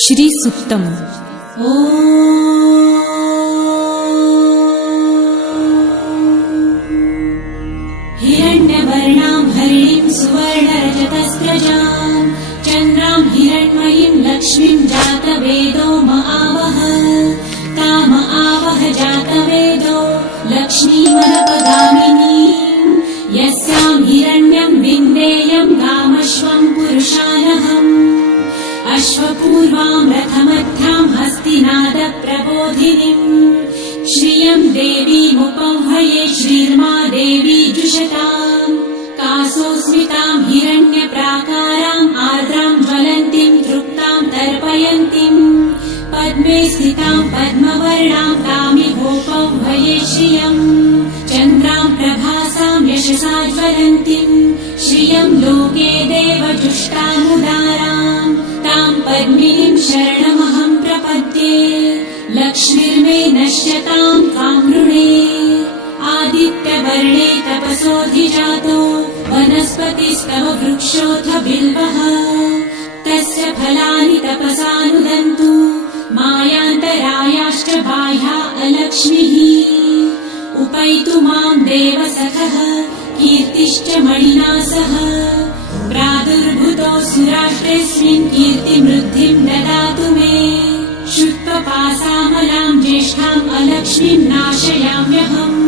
श्री सुक्तम। हिरण्यवर्णां हरिणीं सुवर्णरजतस्रजां चन्द्रां हिरण्मयीं लक्ष्मीं जातवेदो महावह ताम आवह जातवेदो लक्ष्मीमनपगामिनीं यस्यां हिरण्यं विन्देयं गामश्वं पुरुषानहम् अश्वपूर्वां रथमध्यां हस्तिनादप्रबोधिनीं श्रियं देवीमुपह्वये श्रीर्मा देवी जुषताम् कासोस्मितां हिरण्यप्राकाराम् आर्द्रां ज्वलन्तीं तृप्तां तर्पयन्तीं पद्मे स्थितां पद्मवर्णां तामिहोपह्वये श्रियम् चन्द्रां प्रभासां यशसा ज्वलन्तीं श्रियं लोके देवजुष्टामुदाराम् तां पद्मिनीं शरणमहं प्रपद्ये लक्ष्मीर्मे नश्यतां त्वां नृणे आदित्यवर्णे तपसोऽधिजातो वनस्पतिस्तव वृक्षोऽथ बिल्वः तस्य फलानि तपसानुदन्तु मायान्तरायाश्च बाह्या अलक्ष्मीः उपैतु मां देवसखः कीर्तिश्च मणिना सह प्रादुर्भूतो सुराष्ट्रेऽस्मिन् कीर्तिमृद्धिं ददातु मे शुत्वपासामलां ज्येष्ठाम् अलक्ष्मीं नाशयाम्यहम्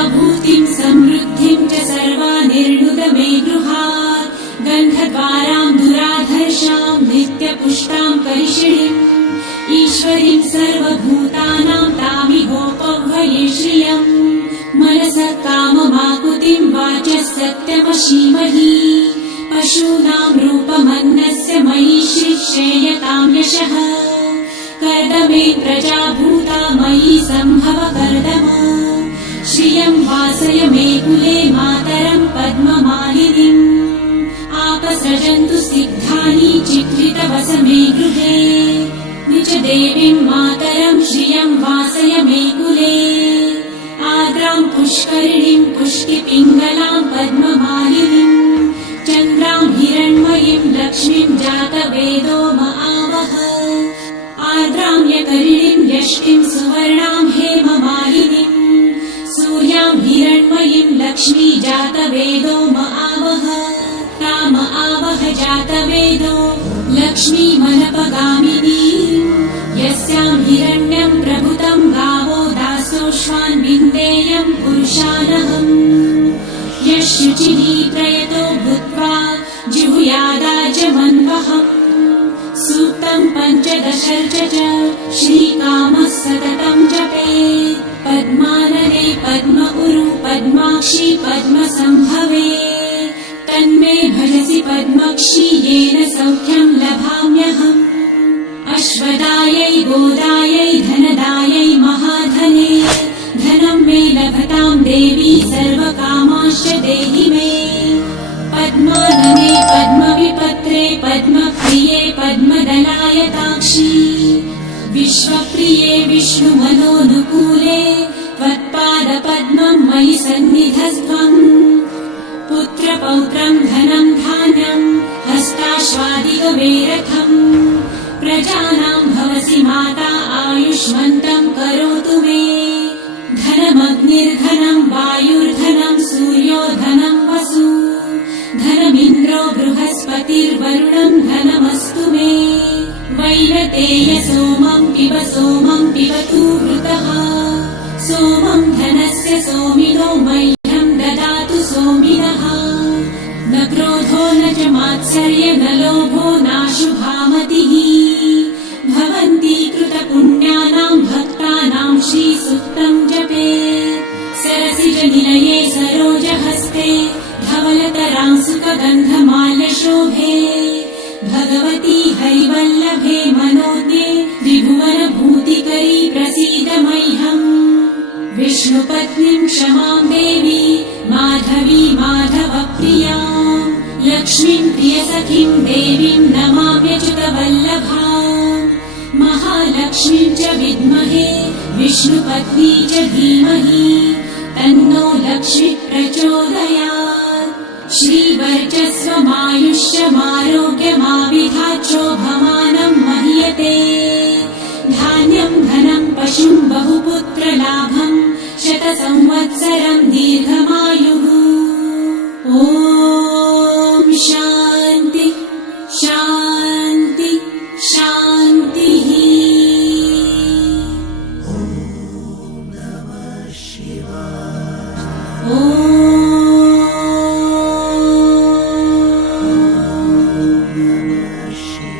अभूतिं समृद्धिं च सर्वानिर्णुद मे गृहात् गन्धद्वारां दुराधर्षां नित्यपुष्टां करिषिणीम् ईश्वरीं सर्वभूतानां तामिहोपह्वये श्रियम् मनसः काममाकुतिं वाचः सत्यमशीमहि पशूनां रूपमन्नस्य मयि श्रेयतां यशः कर्दमे प्रजाभूता मयि सम्भव कर्दम श्रियं वासय मे कुले मातरं पद्ममालिनीम् आपसृजन्तु सिद्धानि चित्रितवस मे गृहे निज देवीं मातरं श्रियं वासय मे कुले आर्द्रां पुष्करिणीं पुष्टिपिङ्गलां पद्ममालिनीं चन्द्रां हिरण्मयीं लक्ष्मीं जातवेदो महावह आर्द्रां यकरिणीं यष्टिं सुवर्णां हेममालिनीं सूर्यां हिरण्मयीं लक्ष्मी जातवेदो महावह ताम आवह जातवेदो लक्ष्मीमनपगामिनीं यस्यां हिरण्यं प्रभुतं गावो दासोऽश्वान् विन्देयं पुरुषानहम् यशुचिः प्रयतो भूत्वा जिहुयादाजमन्वहम् सूक्तं पञ्चदशर्च च श्रीकामः सततं जपेत् पद्मानने पद्म उरु पद्माक्षी पद्मसम्भवे तन्मे भजसि पद्मक्षी येन सौख्यं लभाम्यहम् अश्वदायै गोदायै धनदायै महाधने धनं मे लभतां देवी सर्वकामांश्च देहि मे पद्मानने पद्मविपत्रे पद्मप्रिये पद्मदलायताक्षी विश्वप्रिये विष्णुमनोनुकूले त्वत्पादपद्मं मयि सन्निधस्त्वम् पुत्रपौत्रं धनं धान्यं हस्ताश्वादिगवेरथम् प्रजानां भवसि माता आयुष्मन्तं करोतु मे धनमग्निर्धनं वायुर्धनं सूर्यो धनं वसु धनमिन्द्रो बृहस्पतिर्वरुणं धनमस्तु मे वैनतेय सोमं पिबतु वृतः सोमं धनस्य सोमिनो मह्यं ददातु सोमिनः न क्रोधो न च मात्सर्य न लोभो नाशुभामतिः भवन्ति कृतपुण्यानां भक्तानां श्रीसूक्तं जपेत् सरसिजनिलये सरोजहस्ते धवलतरां सुखगन्धमाल्यशोभे भगवती हरिवल्लभे मनोज्ञे त्रिभुवनभूतिकरी प्रसीद मह्यम् विष्णुपत्नीं क्षमां देवी माधवी माधवप्रियां लक्ष्मीं प्रियसखीं देवीं नमाम्यच्युतवल्लभाम् महालक्ष्मीं च विद्महे विष्णुपत्नी च धीमहि तन्नो लक्ष्मी प्रचोदयात् श्रीवर्चस्वमायुष्यमारोग्यमाविधाचोभमानं मह्यते। पशुं बहुपुत्रलाभं शतसंवत्सरं दीर्घमायुः। ॐ शान्ति शान्ति शान्तिः।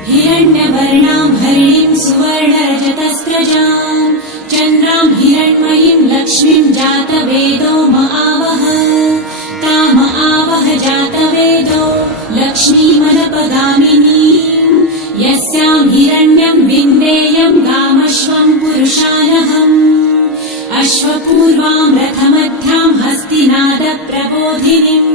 हिरण्यवर्णां हरिणीं सुवर्णरजतस्रजां चन्द्रां हिरण्मयीं लक्ष्मीं जातवेदो महावः। ताम आवह जातवेदो लक्ष्मीमनपगामिनीं यस्यां हिरण्यं विन्देयं गामश्वं पुरुषानहम्। अश्वपूर्वां रथमध्यां हस्तिनादप्रबोधिनीं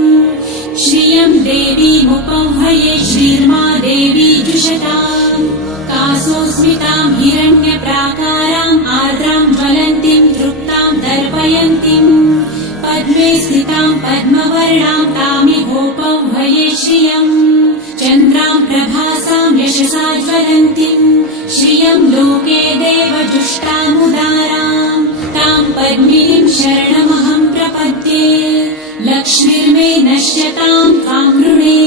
श्रियं देवीमुपह्वये श्रीर्मा देवी जुषताम्। कासोस्मितां हिरण्यप्राकाराम् आर्द्रां ज्वलन्तीं तृप्तां दर्पयन्तीं पद्मे स्थितां पद्मवर्णां तामिहोपह्वये श्रियम्। चन्द्रां प्रभासां यशसा ज्वलन्तीं श्रियं लोके देवजुष्टामुदारां तां पद्मिनीं शरणमहं प्रपद्ये। लक्ष्मीर्मे नश्यतां त्वां नृणे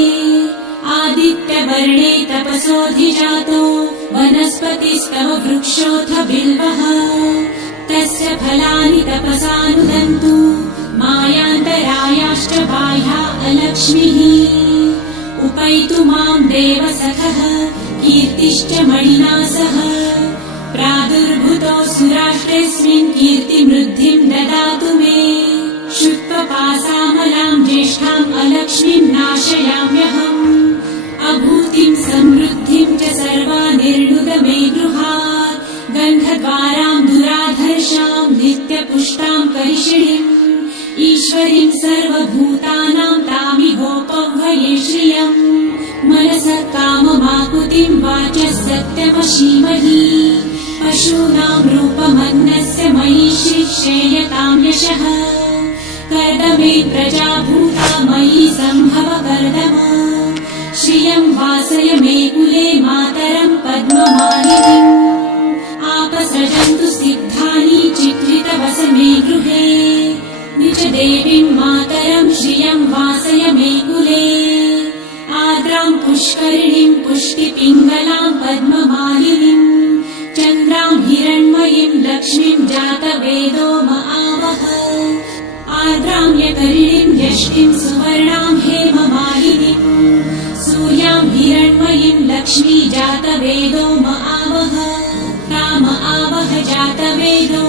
आदित्यवर्णे तपसोऽधिजातो वनस्पतिस्तव वृक्षोऽथ बिल्वः। तस्य फलानि तपसानुदन्तु मायान्तरायाश्च बाह्या अलक्ष्मीः। उपैतु मां देवसखः कीर्तिश्च मणिना सह। प्रादुर्भूतो सुराष्ट्रेऽस्मिन् कीर्तिमृद्धिं ददातु मे। शुत्वपासामलां ज्येष्ठां अलक्ष्मीं नाशयाम्यहम्। अभूतिं समृद्धिं च सर्वानिर्णुद मे गृहात्। गन्धद्वारां दुराधर्षां नित्यपुष्टां करिषिणीम् ईश्वरीं सर्वभूतानां तामिहोपह्वये श्रियम्। मनसः काममाकुतिं वाचः सत्यमशीमहि। पशूनां रूपमन्नस्य मयि श्रेयतां यशः। कर्दमे प्रजाभूता मयि सम्भव कर्दम। श्रियं वासय मे कुले मातरं पद्ममालिनीम्। आपसृजन्तु सिद्धानि चित्रितवस मे गृहे। निज देवीं मातरं श्रियं वासय मे कुले। आर्द्रां पुष्करिणीं पुष्टिपिङ्गलां पद्ममालिनीं चन्द्रां हिरण्मयीं लक्ष्मीं जातवेदो महावः। आर्द्रां यकरिणीं यष्टिं सुवर्णां हेममालिनीं सूर्यां हिरण्मयीं लक्ष्मी जातवेदो महावः। ताम आवह जातवेदो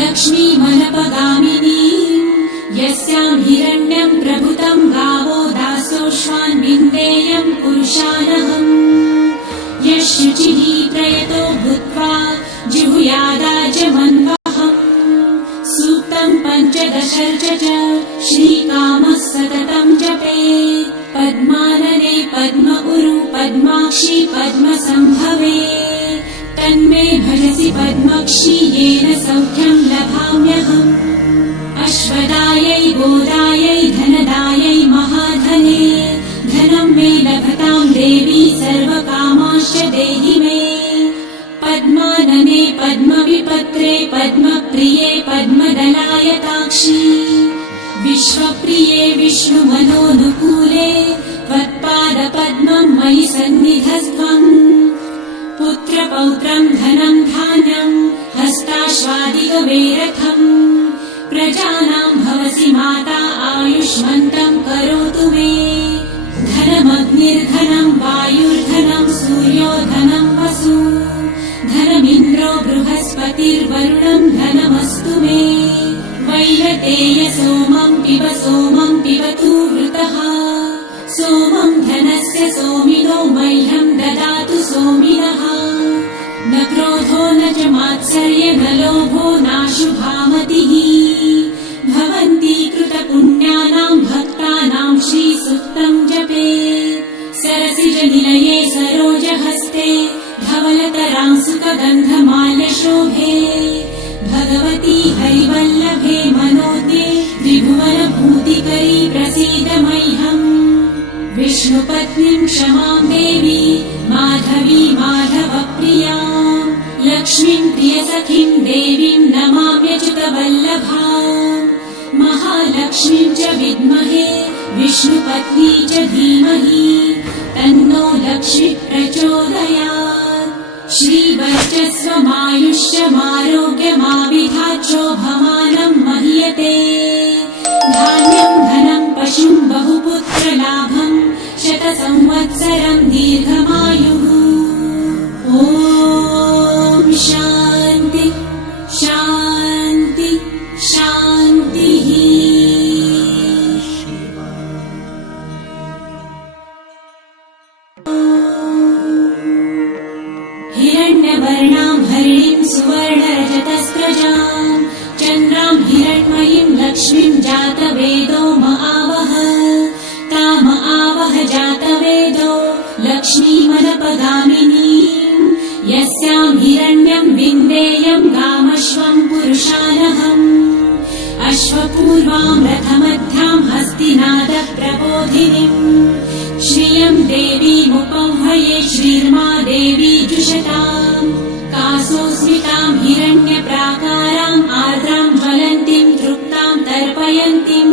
लक्ष्मीमनपगामिनीं यस्यां हिरण्यं प्रभुतं गावो दासोऽश्वान् विन्देयं पुरुषानहम्। यशुचिः प्रयतो भूत्वा जिहुयादाजमन्वहम्। सूक्तं पञ्चदशर्च च श्रीकामः सततं जपेत्। पद्मानने पद्म उरु पद्माक्षी पद्मसम्भवे। तन्मे भजसि पद्मक्षी येन सौख्यं लभाम्यहम्। अश्वदायै गोदायै धनदायै महाधने धनं मे लभतां देवी सर्वकामाश्च देहि मे। पद्मानने पद्मविपत्रे पद्मप्रिये पद्मदलायताक्षी। विश्वप्रिये विष्णुमनोनुकूले त्वत्पादपद्मं मयि सन्निधस्त्वम्। पुत्रपौत्रं धनं धान्यं हस्ताश्वादिगवेरथम्। प्रजानां भवसि माता आयुष्मन्तं करोतु मे। धनमग्निर्धनं वायुर्धनं सूर्यो धनं वसु। धनमिन्द्रो बृहस्पतिर्वरुणं धनमस्तु मे। वैरतेय सोमं पिबतु वृतः। सोमं धनस्य सोमिनो मह्यं ददातु सोमिनः। न क्रोधो न च मात्सर्य न लोभो नाशुभामतिः। भवन्ति कृतपुण्यानां भक्तानां श्रीसूक्तं जपेत्। सरसिजनिलये सरोजहस्ते धवलतरां सुखगन्धमाल्यशोभे। भगवती हरिवल्लभे मनोज्ञे त्रिभुवनभूतिकरी प्रसीद मह्यम्। विष्णुपत्नीं क्षमां देवी माधवी माधवप्रियां। लक्ष्मीं प्रियसखीं देवीं नमाम्यच्युतवल्लभाम् महालक्ष्मीं च विद्महे विष्णुपत्नी च धीमहि तन्नो लक्ष्मी प्रचोदयात्। श्रीवर्चस्वमायुष्यमारोग्यमाविधाच्छोभमानं महीयते धान्यं धनं पशुं बहुपुत्रलाभं शतसंवत्सरं दीर्घमायुः। ॐ शान्ति शान्ति शान्तिः। हिरण्यवर्णां हरिणीं सुवर्णरजतस्रजां चन्द्रां हिरण्मयीं लक्ष्मीं जातवेदो महावह ताम आवह जातवेदो लक्ष्मीमनपगामिनीं यस्यां हिरण्यं विन्देयं गामश्वं पुरुषानहम् अश्वपूर्वां रथमध्यां हस्तिनादप्रबोधिनीम् श्रियं देवीमुपह्वये श्रीर्मा देवी जुषताम् कासोऽस्मितां हिरण्यप्राकाराम् आर्द्रां ज्वलन्तीं तृप्तां तर्पयन्तीं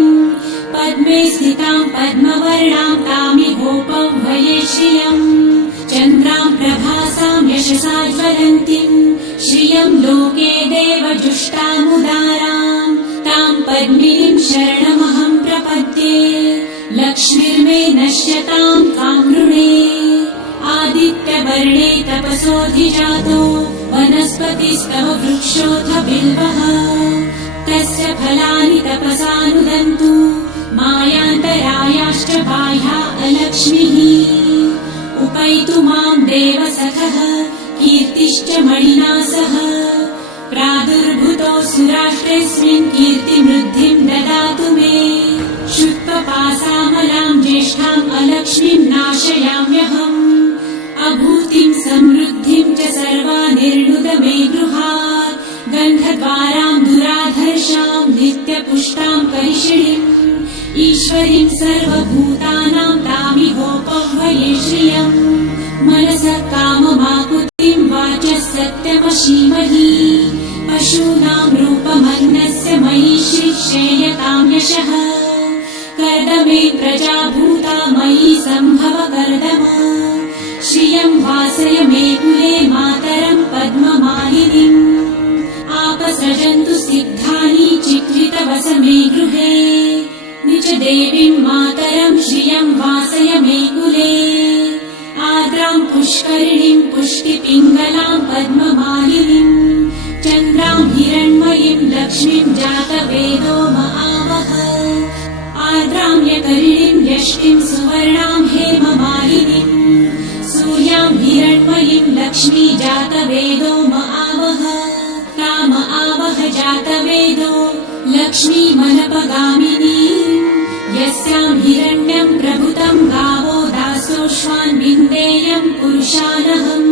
पद्मे स्थितां पद्मवर्णां तामिहोपह्वये श्रियम् चन्द्रां प्रभासां यशसा ज्वलन्तीं श्रियं लोके देवजुष्टामुदारां तां पद्मिनीं शरणमहं प्रपद्ये लक्ष्मीर्मे नश्यतां त्वां नृणे आदित्यवर्णे तपसोऽधिजातो वनस्पतिस्तव वृक्षोऽथ बिल्वः तस्य फलानि तपसानुदन्तु मायान्तरायाश्च बाह्या अलक्ष्मीः उपैतु मां देवसखः कीर्तिश्च मणिना सह प्रादुर्भूतो सुराष्ट्रेऽस्मिन् कीर्तिमृद्धिं ददातु मे शुत्वपासामलां ज्येष्ठाम् अलक्ष्मीं नाशयाम्यहम् अभूतिं समृद्धिं च सर्वानिर्णुद मे गृहात् गन्धद्वारां दुराधर्षां नित्यपुष्टां करिषिणीम् ईश्वरीं सर्वभूतानां तामिहोपह्वये श्रियम् मनसः काममाकुतिं वाचः सत्यमशीमहि पशूनां रूपमन्नस्य मयि श्रीश्रेयतां यशः कर्दमे प्रजाभूता मयि सम्भव कर्दम श्रियं वासय मे कुले मातरं पद्ममालिनीम् आपसृजन्तु सिद्धानि चित्रितवस मे गृहे निज देवीं मातरं श्रियं वासय मे कुले आर्द्रां पुष्करिणीं पुष्टिपिङ्गलां पद्ममालिनीं चन्द्रां हिरण्मयीं लक्ष्मीं जातवेदो महावह आर्द्रां यकरिणीं यष्टिं सुवर्णां हेममालिनीं सूर्यां हिरण्मयीं लक्ष्मी जातवेदो महावह ताम आवह जातवेदो लक्ष्मीमनपगामिनीं यस्यां हिरण्यं प्रभुतं गावो दासोऽश्वान् विन्देयं पुरुषानहम्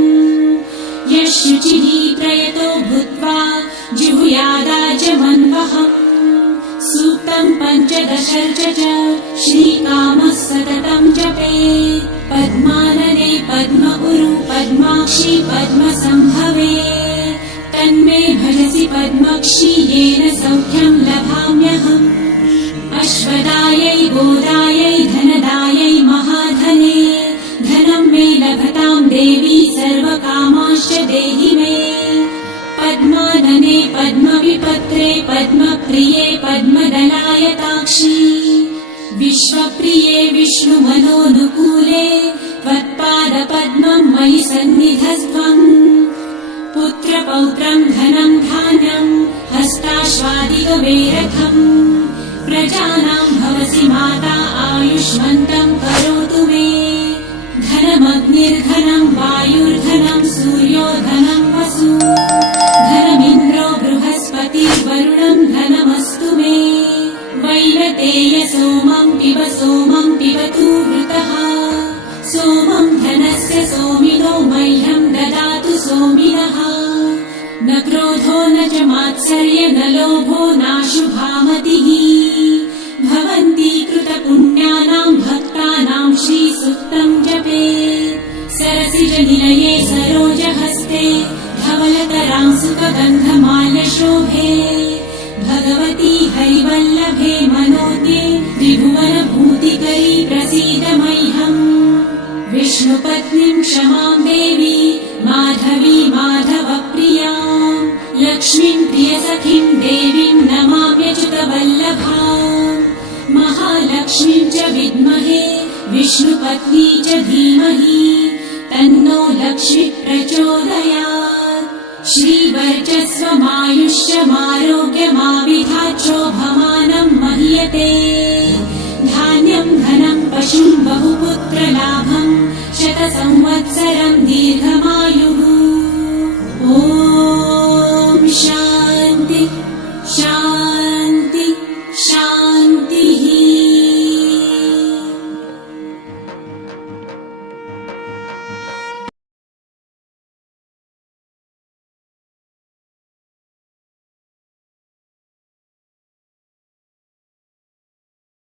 यः शुचिः प्रयतो भूत्वा जिहुयादाजमन्वहम् सूक्तं पञ्चदशर्च च श्रीकामः सततं जपेत् पद्मानने पद्म उरु पद्माक्षी पद्मसम्भवे तन्मे भजसि पद्मक्षी येन सौख्यं लभाम्यहम् अश्वदायै गोदायै धनदायै महाधने धनं मे लभतां देवी सर्वकामांश्च देहि मे पद्मानने पद्मविपत्रे पद्मप्रिये पद्मदलायताक्षी विश्वप्रिये विष्णुमनोनुकूले त्वत्पादपद्मं मयि सन्निधस्त्वम् पुत्रपौत्रं धनं धान्यं हस्ताश्वादिगवेरथम् प्रजानां भवसि माता आयुष्मन्तं करोतु मे धनमग्निर्धनं वायुर्धनं सूर्यो धनं वसु धनमिन्द्रो बृहस्पतिर्वरुणं धनमस्तु मे वैनतेय सोमं पिबतु वृतः सोमं धनस्य सोमिनो मह्यं ददातु सोमिनः न क्रोधो न च मात्सर्य न लोभो नाशुभामतिः भवन्ति कृतपुण्यानां भक्तानां श्रीसूक्तं जपेत् सरसिजनिलये सरोजहस्ते धव श्यामलतरां सुखगन्धमाल्यशोभे भगवती हरिवल्लभे मनोज्ञे त्रिभुवनभूतिकरी प्रसीद मह्यम् विष्णुपत्नीं क्षमां देवी माधवी माधवप्रियां लक्ष्मीं प्रियसखीं देवीं नमाम्यच्युतवल्लभाम् महालक्ष्मीं च विद्महे विष्णुपत्नी च धीमहि तन्नो लक्ष्मी प्रचोदयात् श्रीवर्चस्वमायुष्यमारोग्यमाविधाच्छोभमानं मह्यते धान्यं धनं पशुं बहुपुत्रलाभं शतसंवत्सरं दीर्घमायुः